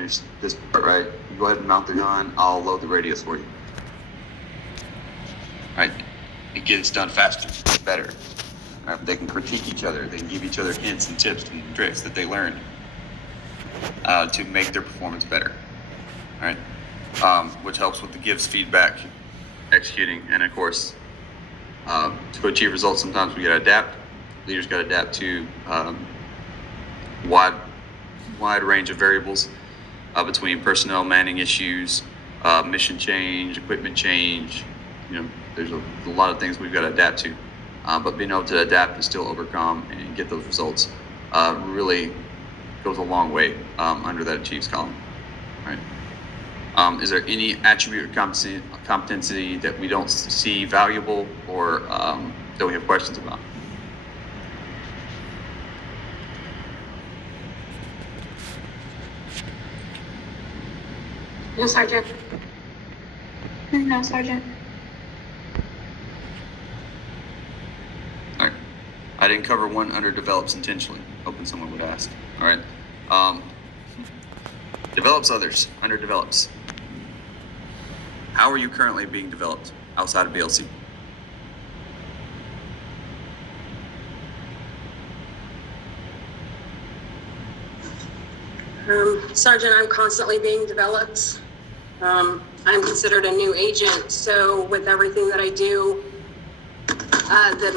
finish this part, right? You go ahead and mount the gun. I'll load the radius for you. Right? It gets done faster, better. Right? They can critique each other. They can give each other hints and tips and tricks that they learned to make their performance better. All right? Which helps with the gives, feedback, executing, and of course, to achieve results, sometimes we got to adapt. Leaders got to adapt to wide range of variables between personnel, manning issues, mission change, equipment change. There's a lot of things we've got to adapt to. But being able to adapt and still overcome and get those results really goes a long way under that achieves column. Right? Is there any attribute or competency that we don't see valuable or that we have questions about? No, Sergeant. No, Sergeant. All right. I didn't cover one underdevelops intentionally. Hoping someone would ask. All right. Develops others. Underdevelops. How are you currently being developed outside of BLC? Sergeant, I'm constantly being developed. I'm considered a new agent, so with everything that I do, that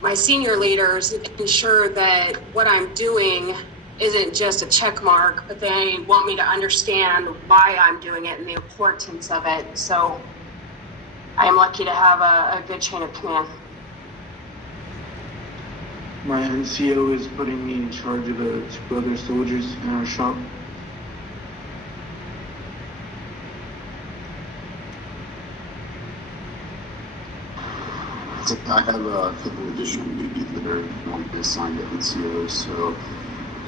my senior leaders ensure that what I'm doing isn't just a check mark, but they want me to understand why I'm doing it and the importance of it. So I am lucky to have a good chain of command. My NCO is putting me in charge of the two other soldiers in our shop. I have a couple additional duties that are going to be assigned to NCOs, so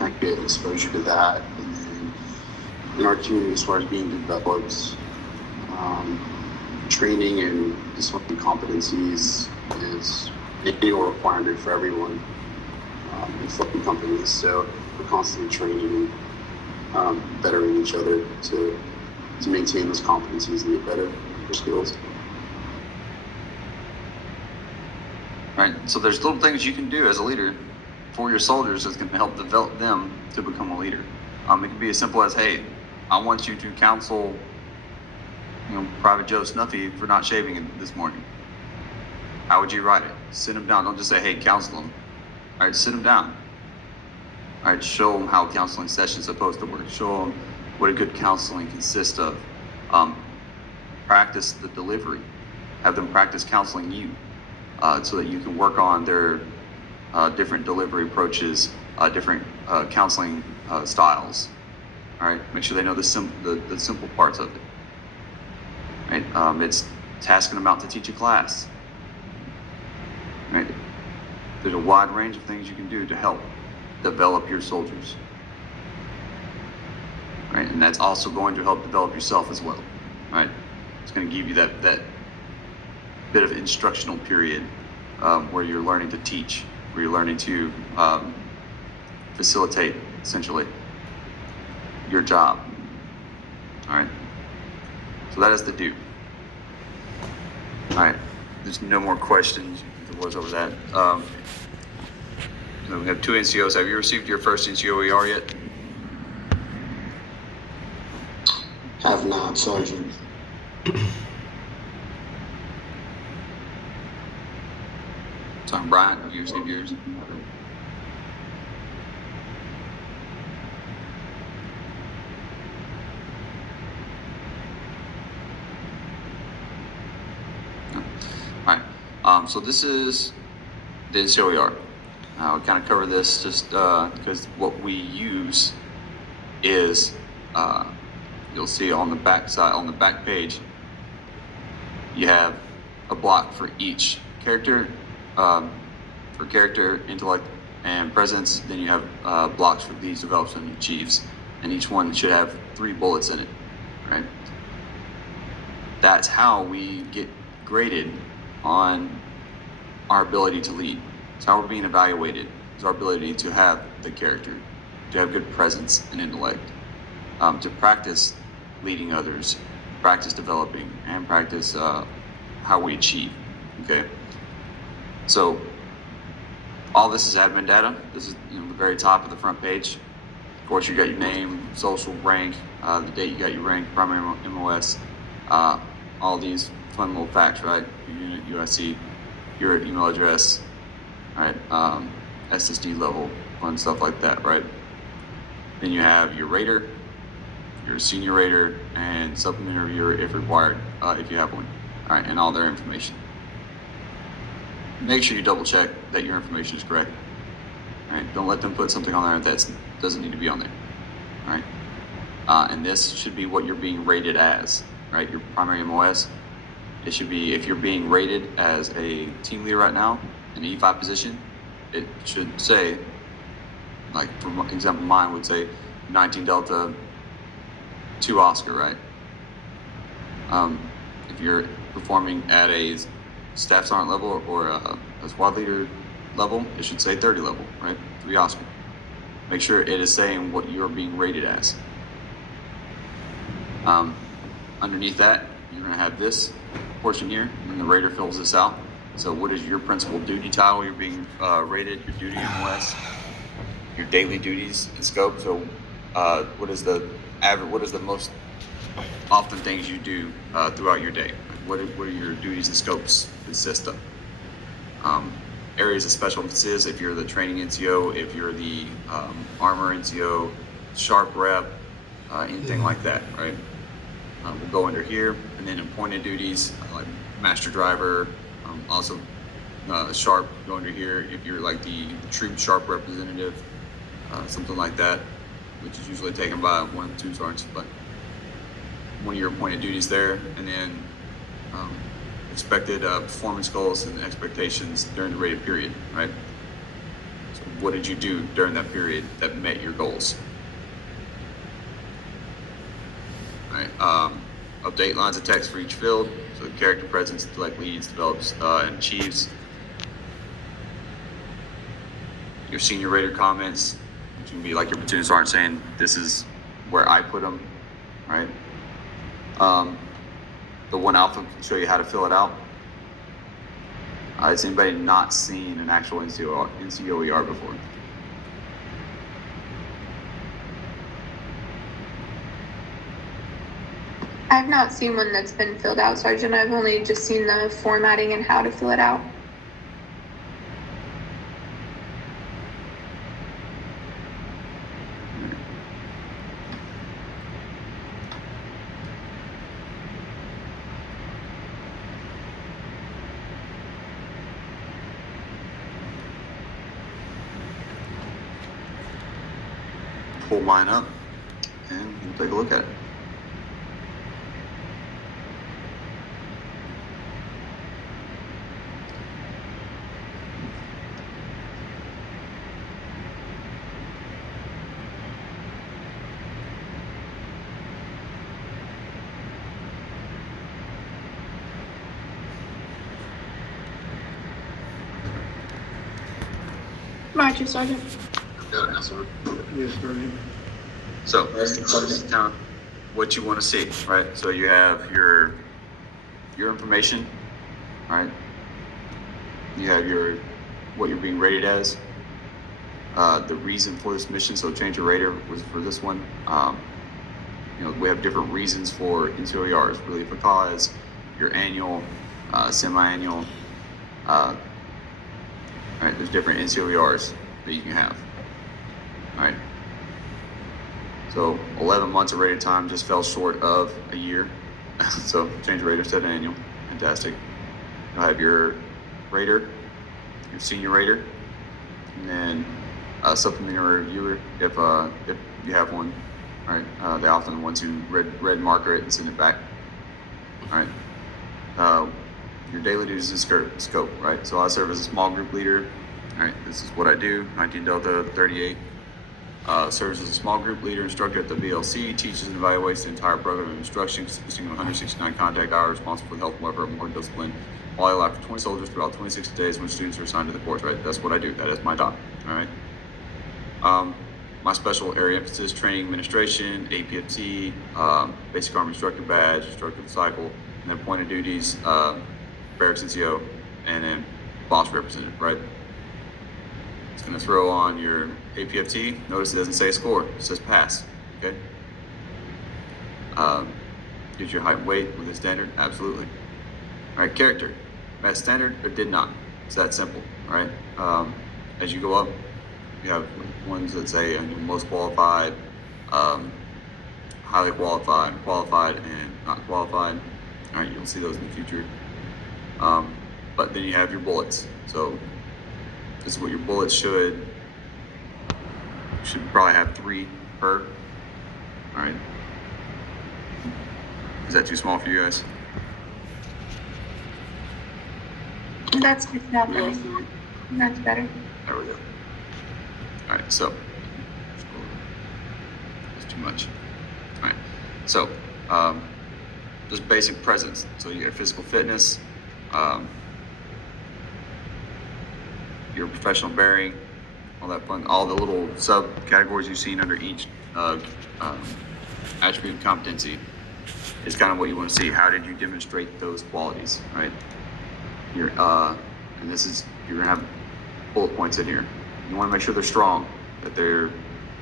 I get exposure to that. And then in our community, as far as being developed, training and discipline competencies is an annual requirement for everyone in flipping companies. So we're constantly training and bettering each other to maintain those competencies and get better skills. Right. So there's little things you can do as a leader for your soldiers that's going to help develop them to become a leader. It can be as simple as, hey, I want you to counsel, Private Joe Snuffy for not shaving this morning. How would you write it? Sit him down. Don't just say, hey, counsel him. All right, sit him down. All right, show them how counseling sessions is supposed to work. Show them what a good counseling consists of. Practice the delivery. Have them practice counseling you so that you can work on their different delivery approaches, different counseling styles. All right, make sure they know the simple parts of it. Right, it's tasking them out to teach a class. Right, there's a wide range of things you can do to help develop your soldiers. Right, and that's also going to help develop yourself as well. Right, it's going to give you that bit of instructional period where you're learning to teach, where you're learning to facilitate essentially your job. All right, so that is the do. All right, there's no more questions. There was over that. So we have two NCOs. Have you received your first NCOER yet? Have not, Sergeant. So Brian, have you received yours? All right. So this is the NCOER. We kind of cover this just because what we use is you'll see on the back side, on the back page, you have a block for each character, for character, intellect, and presence. Then you have blocks for these develops and achieves, and each one should have 3 bullets in it, right? That's how we get graded on our ability to lead. It's how we're being evaluated. It's our ability to have the character, to have good presence and intellect, to practice leading others, practice developing, and practice how we achieve. Okay. So all this is admin data. This is the very top of the front page. Of course, you got your name, social, rank, the date you got your rank, primary MOS, all these fun little facts, right? Your unit, UIC, your email address, right? SSD level, fun stuff like that, right? Then you have your rater, your senior rater, and supplementary reviewer if required, if you have one, all right, and all their information. Make sure you double check that your information is correct. All right, don't let them put something on there that doesn't need to be on there. All right, and this should be what you're being rated as, right? Your primary MOS. It should be, if you're being rated as a team leader right now in an E5 position, it should say, like for example, mine would say 19 Delta 2 Oscar, right? If you're performing at a staff sergeant level or a squad leader level, it should say 30 level, right? 3 Oscar. Make sure it is saying what you're being rated as. Underneath that, you're gonna have this portion here, and the rater fills this out. So what is your principal duty title? You're being rated, your duty MOS, your daily duties and scope. So what is the average, what is the most often things you do throughout your day? What are your duties and scopes consist of? Areas of special emphasis, if you're the training NCO, if you're the armor NCO, sharp rep, anything like that, right? We'll go under here, and then appointed duties, like master driver, also sharp, go under here if you're like the troop sharp representative, something like that, which is usually taken by 1 or 2 sergeants, but one of your appointed duties there, and then expected performance goals and expectations during the rated period, right? So what did you do during that period that met your goals? All right. Update lines of text for each field. So character presence, select leads, develops and achieves. Your senior rater comments, which can be like your platoon sergeant saying, this is where I put them, right? The 1 Alpha can show you how to fill it out. Has anybody not seen an actual NCOER before? I've not seen one that's been filled out, Sergeant. I've only just seen the formatting and how to fill it out. Pull mine up and we'll take a look at it. Roger, Sergeant. Yes, Sergeant. So this is kind of what you want to see, right? So you have your information, right? You have your what you're being rated as, the reason for this mission. So change your rater was for this one. We have different reasons for NCOERs, really for cause, your annual, semi-annual. Right, there's different NCOERs that you can have. All right. So 11 months of rated time just fell short of a year. So change rater instead of annual. Fantastic. You'll have your rater, your senior rater, and then a supplementary reviewer if you have one. All right. They're often the ones who red marker it and send it back. All right. Your daily duties and scope, right? So I serve as a small group leader. All right, this is what I do. 19 Delta 38. Serves as a small group leader instructor at the BLC, teaches and evaluates the entire program of instruction consisting of 169 contact hours, responsible for the health and welfare of more discipline, while I allow for 20 soldiers throughout 26 days when students are assigned to the course, right? That's what I do. That is my job, all right? my special area emphasis, training administration, APFT, basic army instructor badge, instructor cycle, and then appointed duties, barracks NCO, and then boss representative, right? It's gonna throw on your APFT. Notice it doesn't say score, it says pass, okay? Did your height and weight with the standard? Absolutely. All right, character, met standard or did not. It's that simple, all right? As you go up, you have ones that say most qualified, highly qualified, qualified, and not qualified. All right, you'll see those in the future. But then you have your bullets. So this is what your bullets should. You should probably have 3 per. All right. Is that too small for you guys? That's good enough for me. That's better. There we go. All right, so it's too much. All right, so just basic presence. So you got physical fitness, your professional bearing, all that fun, all the little subcategories you've seen under each attribute and competency is kind of what you want to see. How did you demonstrate those qualities, right? You're and this is, you're gonna have bullet points in here. You want to make sure they're strong, that they're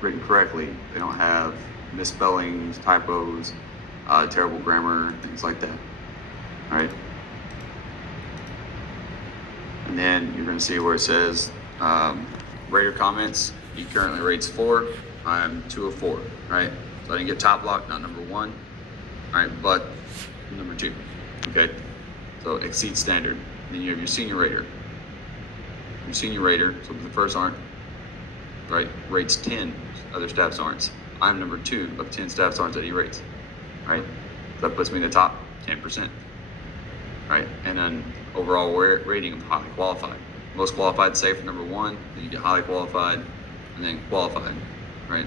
written correctly. They don't have misspellings, typos, terrible grammar, things like that. All right. And then you're going to see where it says rate your comments. He currently rates 4. I'm 2 of 4. Right. So I didn't get top block, not number 1. All right, but number 2. Okay. So exceed standard. Then you have your senior rater. Your senior rater, so the first aren't, right, rates 10, other staff sergeants. I'm number 2 of 10 staff sergeants that he rates, right? So that puts me in the top 10%, right? And then overall rating of highly qualified. Most qualified say for number 1, then you get highly qualified, and then qualified, right?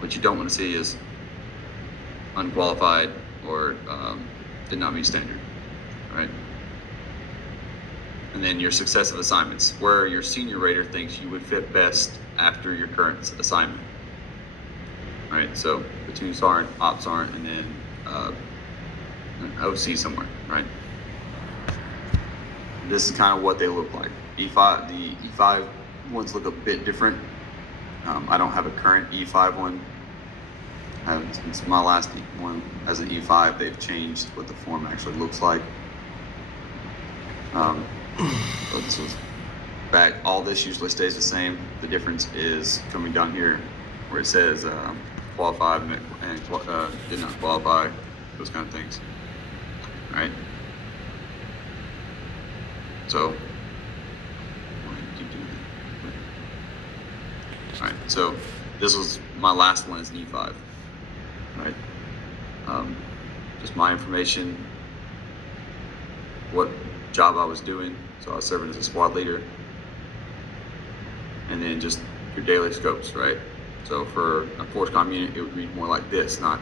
What you don't want to see is unqualified or did not meet standard, right? And then your successive assignments, where your senior rater thinks you would fit best after your current assignment. All right, so platoons aren't, ops aren't, and then an OC somewhere, right? This is kind of what they look like. E5, the E5 ones look a bit different. I don't have a current E5 one. Since my last one as an E5, they've changed what the form actually looks like. So this was back, all this usually stays the same. The difference is coming down here where it says qualified and did not qualify, those kind of things. All right. So, keep doing that. All right. So this was my last one as an E5. All right. Just my information, what job I was doing. So I was serving as a squad leader. And then just your daily scopes, right? So for a force comm unit, it would read more like this, not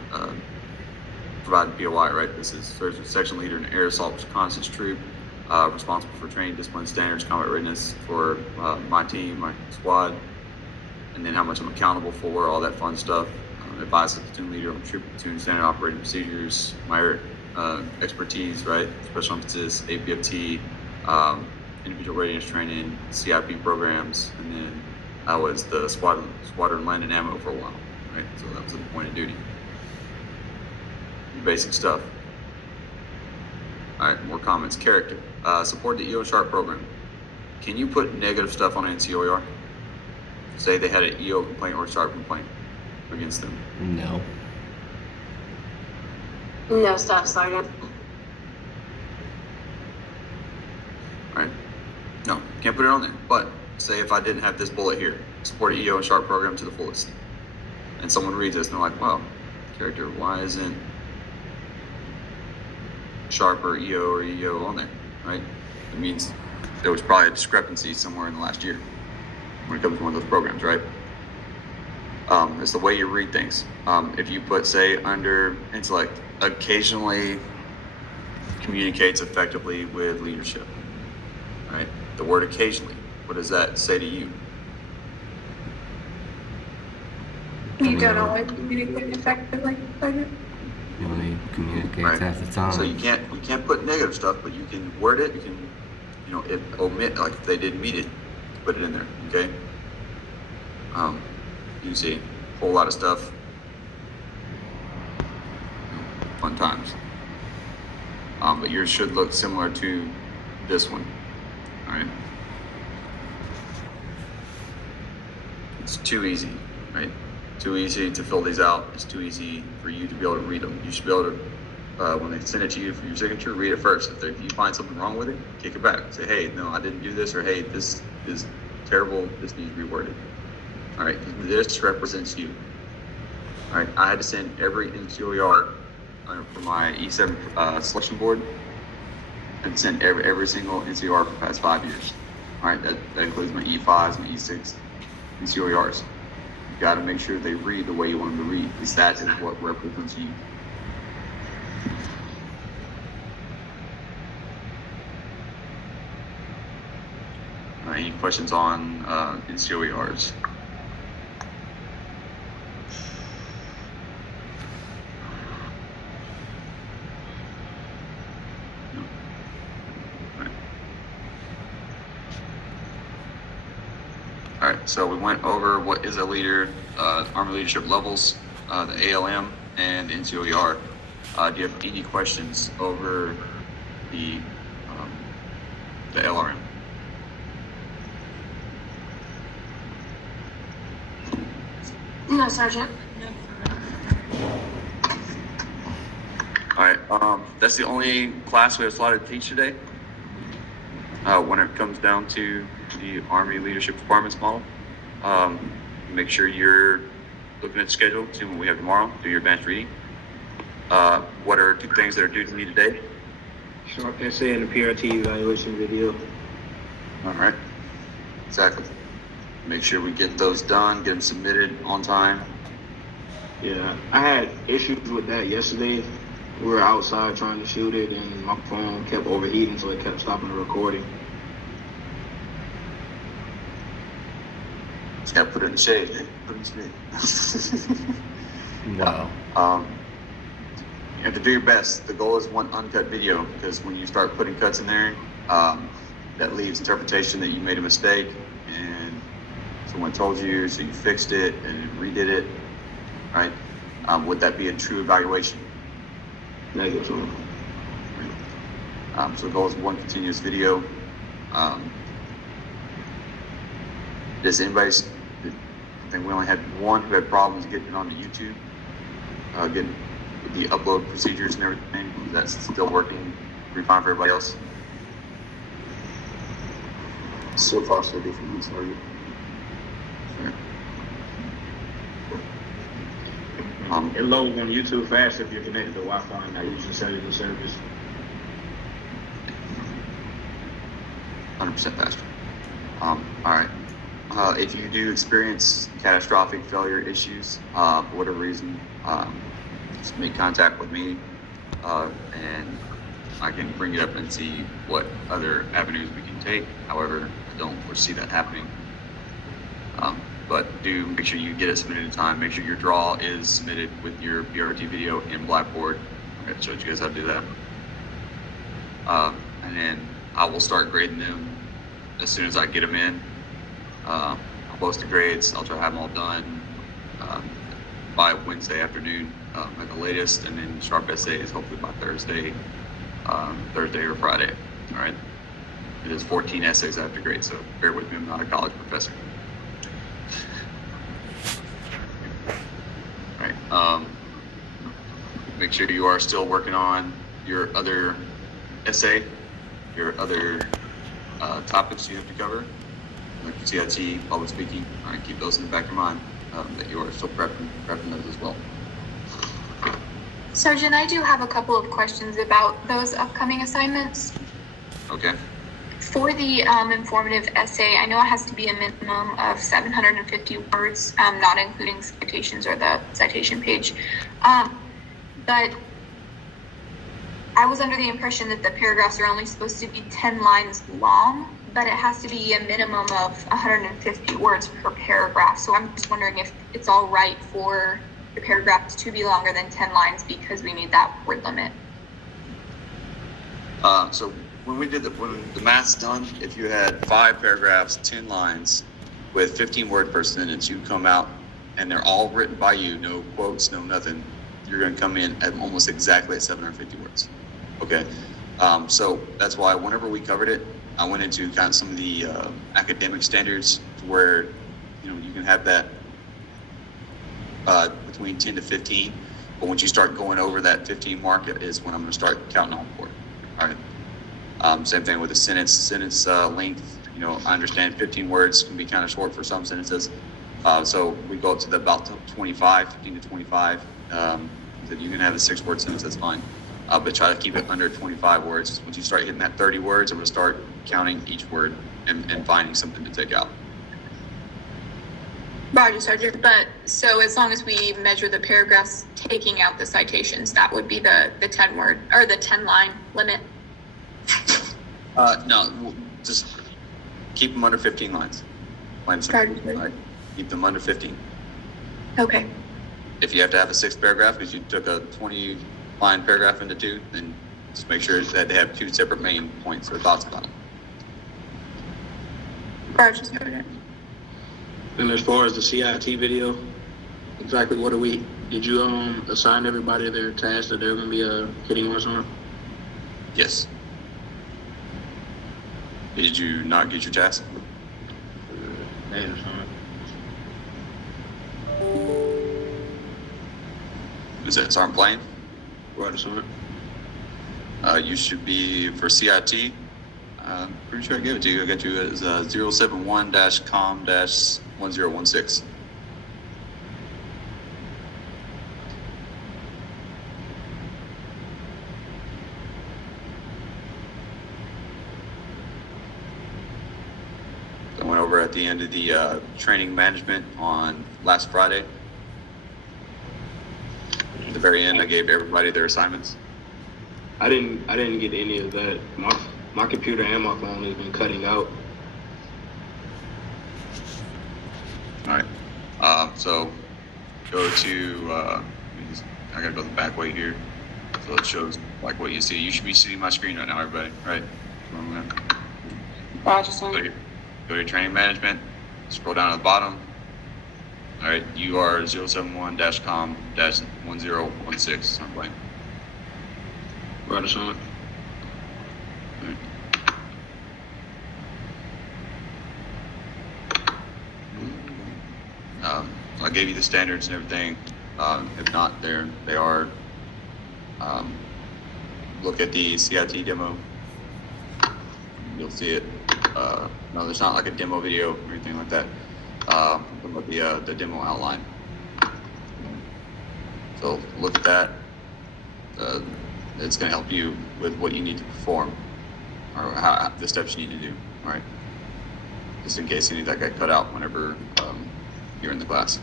providing POI, right? This is serves as section leader in air assault reconnaissance troop, responsible for training, discipline, standards, combat readiness for my team, my squad, and then how much I'm accountable for, all that fun stuff. Advise the platoon leader on troop platoon standard operating procedures, my expertise, right? Special emphasis, APFT, individual readiness training, CIP programs, and then I was the squadron land and ammo for a while, right? So that was the point of duty. Basic stuff. All right, more comments. Character. Support the EO Sharp program. Can you put negative stuff on NCOER? Say they had an EO complaint or a Sharp complaint against them. No. No, Staff Sergeant. All right. No, can't put it on there. But say if I didn't have this bullet here, support an EO and Sharp program to the fullest, and someone reads this and they're like, well, character, why isn't Sharp or EO on there, right? It means there was probably a discrepancy somewhere in the last year when it comes to one of those programs, right? It's the way you read things. If you put, say, under intellect, occasionally communicates effectively with leadership, right? The word occasionally, what does that say to you? You don't always communicate effectively, Sergeant. You only communicate Right. half the time. So you can't put negative stuff, but you can word it. You can, omit, like if they didn't meet it, put it in there. Okay. You can see a whole lot of stuff. Fun times. But yours should look similar to this one. All right. It's too easy, right? Too easy to fill these out. It's too easy for you to be able to read them. You should be able to, when they send it to you for your signature, read it first. If you find something wrong with it, kick it back. Say, hey, no, I didn't do this, or hey, this is terrible. This needs reworded. All right, this represents you. All right, I had to send every NCOER for my E7 selection board, and send every single NCOR for the past 5 years. All right, that includes my E5s, my E6 NCOERs. You got to make sure they read the way you want them to read, because that is what represents you. Any questions on NCOERs? No. All right, so we went over what is a leader, Army leadership levels, the ALM, and NCOER. Do you have any questions over the LRM? No, Sergeant. All right, that's the only class we have slotted to teach today. When it comes down to the Army Leadership Requirements Model, make sure you're looking at the schedule, see what we have tomorrow, do your advanced reading. What are 2 things that are due to me today? Short essay and a PRT evaluation video. All right, exactly. Make sure we get those done, get them submitted on time. Yeah, I had issues with that yesterday. We were outside trying to shoot it, and my phone kept overheating, so it kept stopping the recording. Just gotta put it in the shade. Put it in the shade. Wow. You have to do your best. The goal is one uncut video, because when you start putting cuts in there, that leaves interpretation that you made a mistake and someone told you, so you fixed it and redid it, right? Would that be a true evaluation? Negative. So the goal is one continuous video. Does anybody, I think we only had one who had problems getting it onto YouTube, getting the upload procedures and everything. That's still working pretty fine for everybody else. So far, so good for me, sorry. It loads on YouTube fast if you're connected to Wi-Fi and not using cellular service. 100% faster. All right. If you do experience catastrophic failure issues, for whatever reason, just make contact with me, and I can bring it up and see what other avenues we can take. However, I don't foresee that happening. But do make sure you get it submitted in time. Make sure your draw is submitted with your PRT video in Blackboard. I'm going to show you guys how to do that. And then I will start grading them as soon as I get them in. I'll post the grades. I'll try to have them all done by Wednesday afternoon at the latest, and then sharp essays hopefully by Thursday or Friday. All right. It is 14 essays I have to grade, so bear with me. I'm not a college professor. All right. Make sure you are still working on your other essay, your other topics you have to cover, like CIT, public speaking. All right, keep those in the back of your mind that you are still prepping those as well. Sergeant, I do have a couple of questions about those upcoming assignments. Okay. For the informative essay, I know it has to be a minimum of 750 words, not including citations or the citation page. But I was under the impression that the paragraphs are only supposed to be 10 lines long. but it has to be a minimum of 150 words per paragraph. So I'm just wondering if it's all right for the paragraphs to be longer than 10 lines because we need that word limit. So when the math's done, if you had 5 paragraphs, 10 lines with 15 word per sentence, you come out and they're all written by you, no quotes, no nothing. You're going to come in at almost exactly at 750 words. Okay. So that's why whenever we covered it, I went into kind of some of the academic standards where, you can have that between 10 to 15. But once you start going over that 15 mark is when I'm going to start counting on board. All right. Same thing with the sentence length. I understand 15 words can be kind of short for some sentences. So we go up to about 25, 15 to 25. That you can have a 6-word sentence, that's fine. But try to keep it under 25 words. Once you start hitting that 30 words, I'm going to start counting each word and finding something to take out. Roger, Sergeant. But so as long as we measure the paragraphs taking out the citations, that would be the 10 word or the 10 line limit. No, just keep them under 15 lines. Plain and simple. Roger. All right. Keep them under 15. Okay. If you have to have a 6th paragraph because you took a 20-line paragraph into 2, then just make sure that they have 2 separate main points or thoughts about it. Roger, Sergeant. And as far as the CIT video, exactly did you assign everybody their task that they're going to be hitting what's on? Yes. Did you not get your task? Is that Sergeant Plain? Right, son. You should be for CIT. Pretty sure I gave it to you. I got you as 071-com-1016. I went over at the end of the training management on last Friday. At the very end, I gave everybody their assignments. I didn't get any of that. My computer and my phone has been cutting out. All right. So go to, I gotta go the back way here. So it shows like what you see. You should be seeing my screen right now, everybody, right? Roger, Go to training management, scroll down to the bottom. All right, you are 071-com-1016, so I'm playing. Right, son. I gave you the standards and everything. If not, they are. Look at the CIT demo. You'll see it. No, there's not like a demo video or anything like that. But the demo outline. So look at that. It's going to help you with what you need to perform or the steps you need to do. All right. Just in case any of that got cut out whenever you're in the class.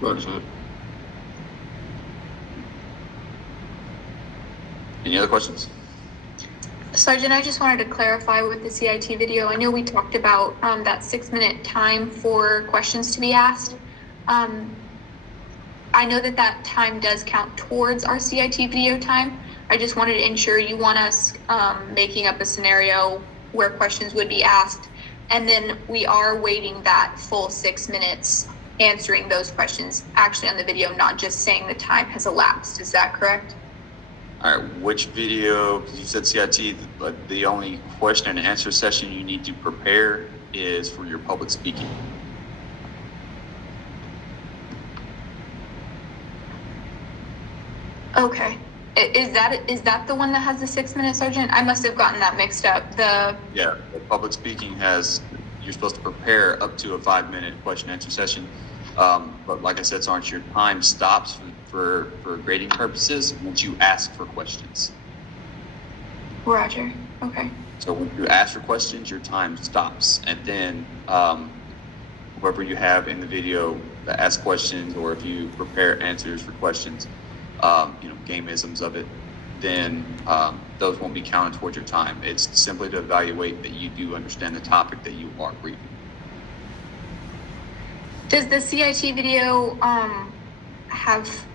Right, son. Any other questions? Sergeant, I just wanted to clarify with the CIT video. I know we talked about that 6-minute time for questions to be asked. I know that time does count towards our CIT video time. I just wanted to ensure you want us making up a scenario where questions would be asked, and then we are waiting that full 6 minutes answering those questions actually on the video, not just saying the time has elapsed. Is that correct? All right, which video, because you said CIT, but the only question and answer session you need to prepare is for your public speaking. Okay. Is that the one that has the 6 minutes, Sergeant? I must have gotten that mixed up. Yeah, the public speaking you're supposed to prepare up to a 5-minute question and answer session. But like I said, Sergeant, your time stops for grading purposes once you ask for questions. Roger. Okay. So when you ask for questions, your time stops. And then whoever you have in the video that asks questions, or if you prepare answers for questions, gameisms of it, then those won't be counted towards your time. It's simply to evaluate that you do understand the topic that you are briefing. Does the CIT video have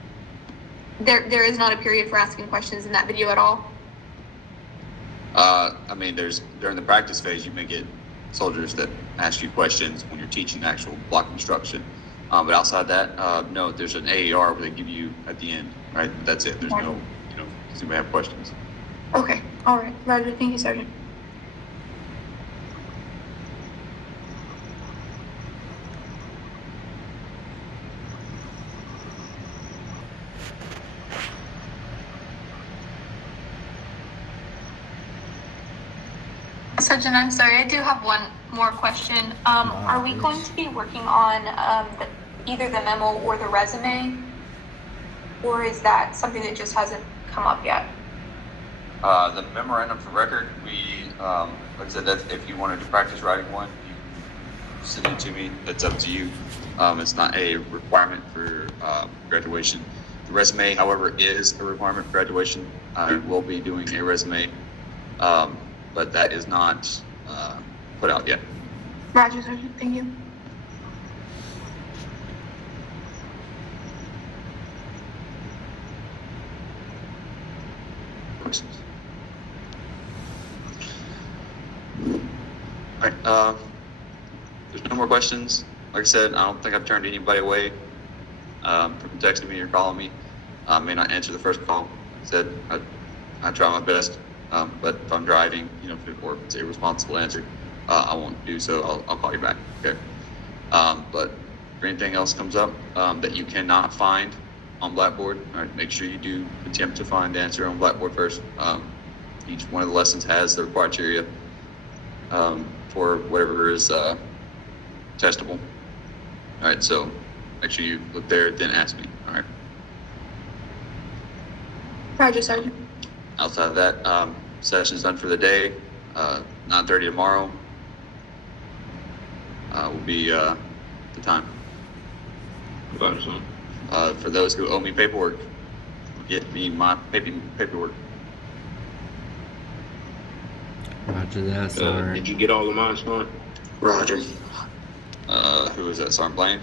there is not a period for asking questions in that video at all? I mean, during the practice phase, you may get soldiers that ask you questions when you're teaching actual block instruction. But outside that, no, there's an AAR where they give you at the end, right? That's it. There's no, does anybody have questions? Okay, all right, Roger. Thank you, Sergeant. Sergeant, I'm sorry, I do have one more question. Are we going to be working on either the memo or the resume? Or is that something that just hasn't come up yet? The memorandum for record, like I said, that if you wanted to practice writing one, you can send it to me. That's up to you. It's not a requirement for graduation. The resume, however, is a requirement for graduation. I will be doing a resume, but that is not put out yet. Roger, Sergeant. Thank you. Questions? All right. There's no more questions. Like I said, I don't think I've turned anybody away from texting me or calling me. I may not answer the first call. Like I said, I try my best. But if I'm driving, or if it's a irresponsible answer, I won't do so. I'll call you back. Okay. But if anything else comes up that you cannot find on Blackboard, all right, make sure you do attempt to find the answer on Blackboard first. Each one of the lessons has the criteria for whatever is testable. All right, so make sure you look there, then ask me. All right. Roger, Sergeant. Outside of that, session's done for the day. 9:30 tomorrow will be the time. For those who owe me paperwork, get me my paperwork. Roger that, sir. Did you get all of mine, son? Roger. Who is that? Sergeant Blaine?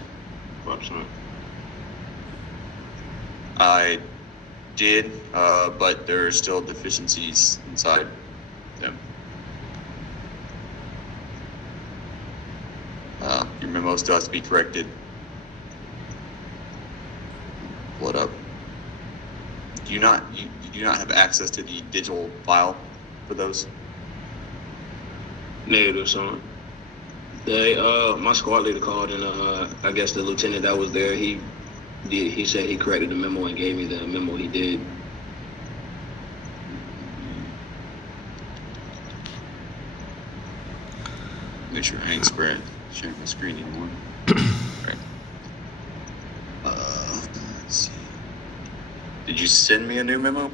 Son. I did, but there are still deficiencies inside them. Your memo still has to be corrected. Pull it up. Do you not have access to the digital file for those? Negative, son. My squad leader called, and I guess the lieutenant that was there, he said he corrected the memo and gave me the memo he did. Make sure I ain't sharing my screen anymore. Right. Let's see. Did you send me a new memo?